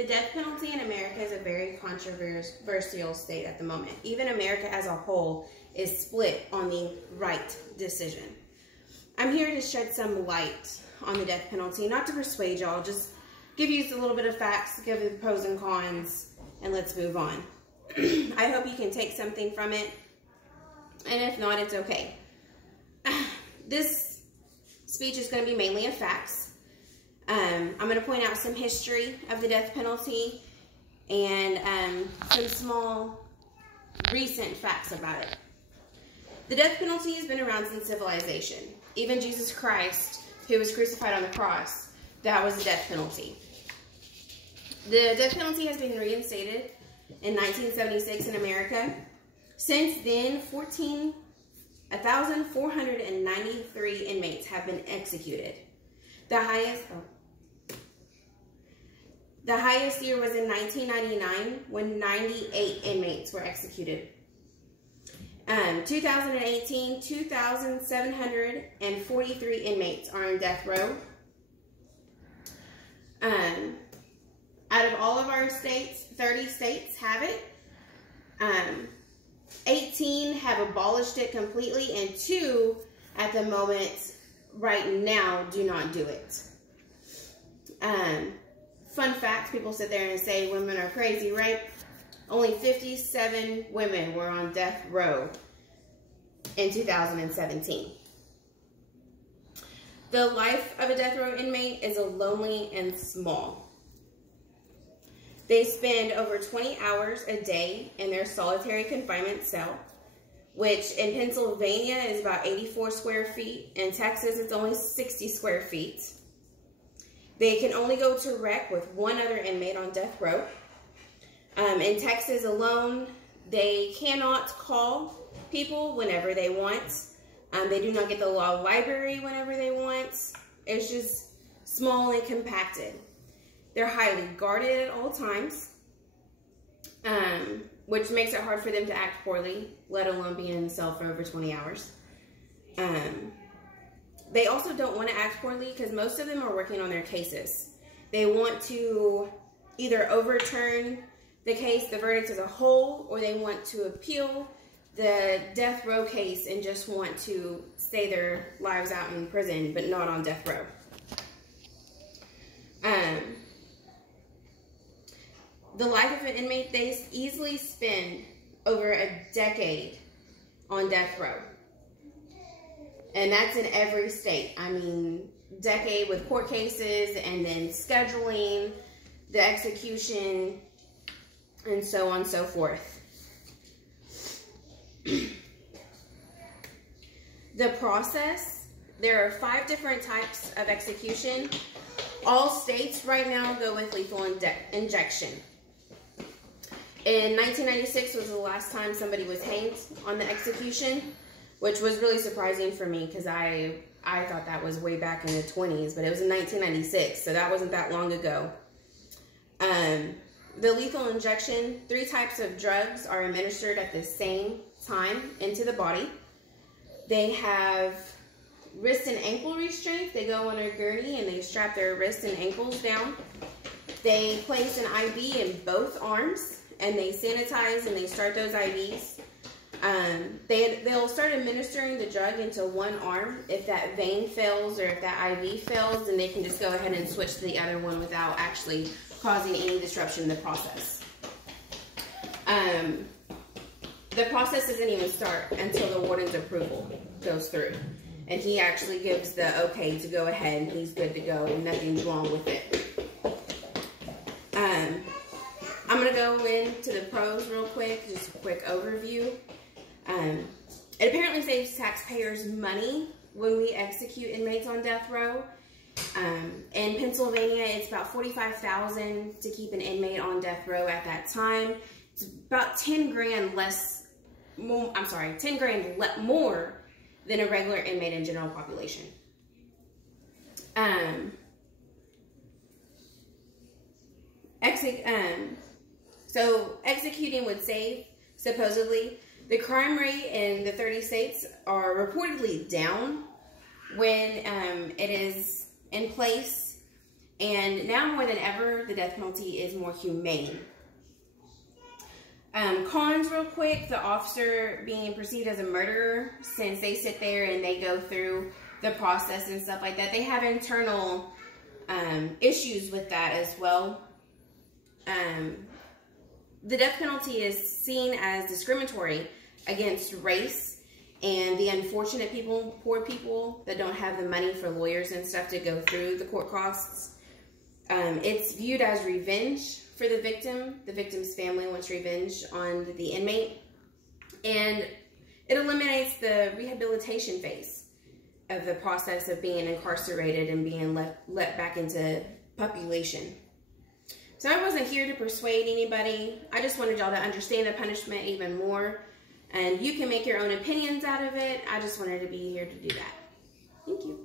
The death penalty in America is a very controversial state at the moment. Even America as a whole is split on the right decision. I'm here to shed some light on the death penalty, not to persuade y'all, just give you a little bit of facts, give you the pros and cons, and let's move on. I hope you can take something from it, and if not, it's okay. This speech is going to be mainly of facts. I'm going to point out some history of the death penalty and some small recent facts about it. The death penalty has been around since civilization. Even Jesus Christ, who was crucified on the cross, that was the death penalty. The death penalty has been reinstated in 1976 in America. Since then, 1,493 inmates have been executed. The highest year was in 1999 when 98 inmates were executed. 2018, 2,743 inmates are on death row. Out of all of our states, 30 states have it. 18 have abolished it completely, and 2 at the moment, right now, do not do it. Fun fact, people sit there and say women are crazy, right? Only 57 women were on death row in 2017. The life of a death row inmate is lonely and small. They spend over 20 hours a day in their solitary confinement cell, which in Pennsylvania is about 84 square feet. In Texas, it's only 60 square feet. They can only go to rec with one other inmate on death row. In Texas alone, they cannot call people whenever they want. They do not get the law library whenever they want. It's just small and compacted. They're highly guarded at all times, which makes it hard for them to act poorly, let alone be in the cell for over 20 hours. They also don't want to act poorly because most of them are working on their cases. They want to either overturn the case, the verdict as a whole, or they want to appeal the death row case and just want to stay their lives out in prison, but not on death row. The life of an inmate, they easily spend over a decade on death row. And that's in every state. I mean, decade with court cases and then scheduling, the execution, and so on and so forth. The process, there are 5 different types of execution. All states right now go with lethal injection. In 1996 was the last time somebody was hanged on the execution, which was really surprising for me because I thought that was way back in the 20s, but it was in 1996, so that wasn't that long ago. The lethal injection, 3 types of drugs are administered at the same time into the body. They have wrist and ankle restraints. They go on a gurney and they strap their wrists and ankles down. They place an IV in both arms and they sanitize and they start those IVs. They'll start administering the drug into one arm. If that vein fails or if that IV fails, then they can just go ahead and switch to the other one without actually causing any disruption in the process. The process doesn't even start until the warden's approval goes through. And he actually gives the okay to go ahead and he's good to go and nothing's wrong with it. I'm going to go into the pros real quick, just a quick overview. It apparently saves taxpayers money when we execute inmates on death row. In Pennsylvania, it's about $45,000 to keep an inmate on death row at that time. It's about 10 grand less, more, 10 grand more than a regular inmate in general population. So executing would save, supposedly. The crime rate in the 30 states are reportedly down when it is in place. And now more than ever, the death penalty is more humane. Cons real quick, the officer being perceived as a murderer, since they sit there and they go through the process and stuff like that, they have internal issues with that as well. The death penalty is seen as discriminatory against race and the unfortunate people, poor people that don't have the money for lawyers and stuff to go through the court costs. It's viewed as revenge for the victim. The victim's family wants revenge on the inmate. And it eliminates the rehabilitation phase of the process of being incarcerated and being let back into population. So I wasn't here to persuade anybody. I just wanted y'all to understand the punishment even more. And you can make your own opinions out of it. I just wanted to be here to do that. Thank you.